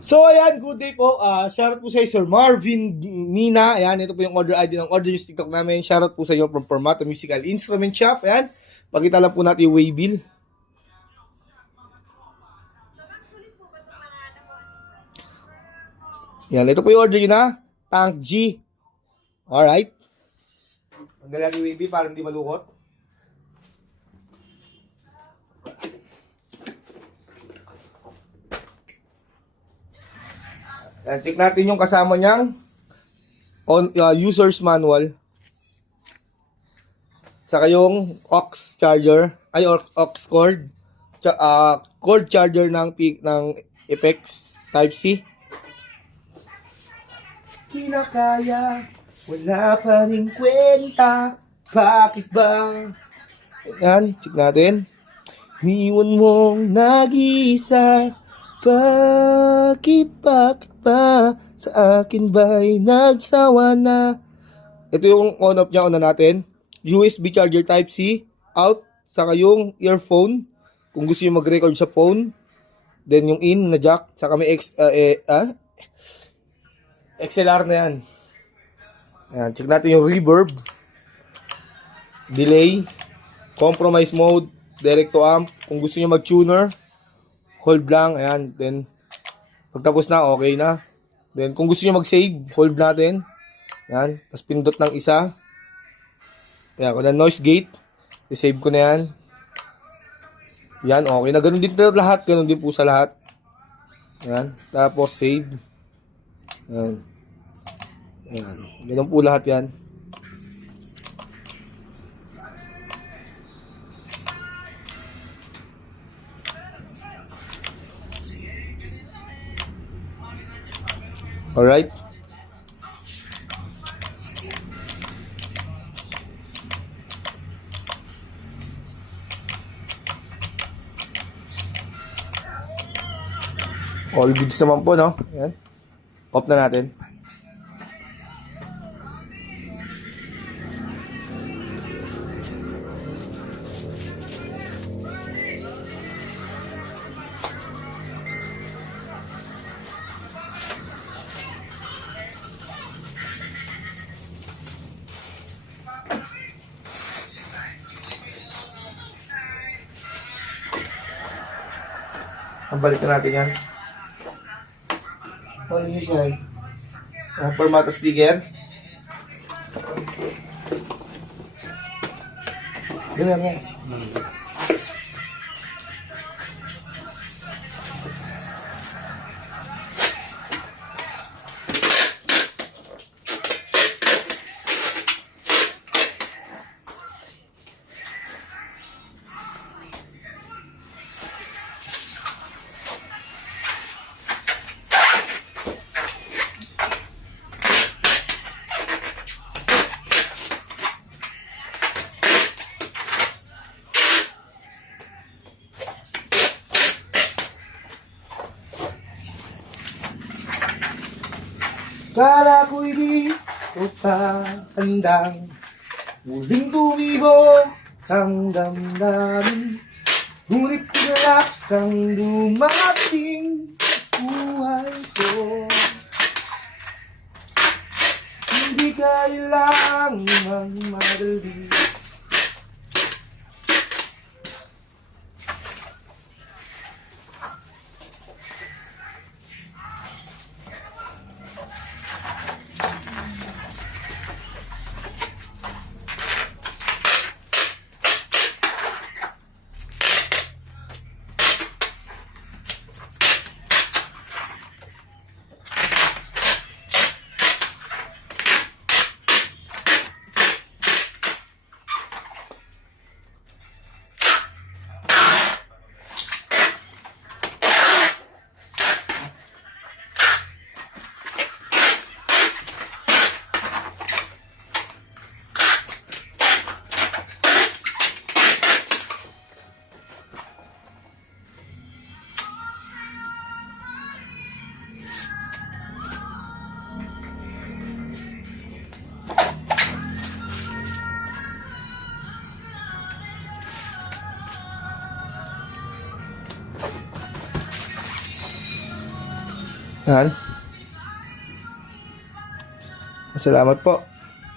So, ayan, good day po. Shoutout po sa Sir Marvin Mina. Ayan, ito po yung order ID ng Order News TikTok namin. Shoutout po sa inyo from Formato Musical Instrument Shop. Ayan, pakita lang po natin yung waybill. Ayan, ito po yung order yun na. Tank G. Alright. Ang galang yung waybill para hindi malukot. Ayan, check natin yung kasama niyang user's manual. Saka yung aux charger, ay aux cord, cord charger ng Apex Type-C. Kinakaya, wala pa rin kwenta, bakit ba? Ayan, check natin. Iwan mong nag-iisa, bakit ba sa akin ba'y nagsawa na? Ito yung on-off niya, on na natin. USB charger Type-C, out. Saka yung earphone, kung gusto nyo mag-record sa phone. Then yung in na jack, saka may XLR na yan. Ayan, check natin yung reverb, delay, compromise mode, direct to amp. Kung gusto nyo mag-tuner, hold lang. Ayan, then pagtapos na, okay na. Then kung gusto nyo mag-save, hold natin. Ayan, tapos pindot ng isa. Ayan, kung na noise gate, i-save ko na yan. Yan, okay na. Ganun din po lahat. Ganun din po sa lahat. Ayan, tapos save. Ayan. Ayan, ganun po lahat yan. Alright. All goods naman po, no? Ayan. Off na natin. Ang balik na natin yan. Ano yun siya? Formato sticker. Ganyan yan. Kala ko'y di ko pa handang muling tumibok ang damdamin. Ngunit pinalak kang dumating buhay ko. Hindi kailangang madali. Yan. Salamat po.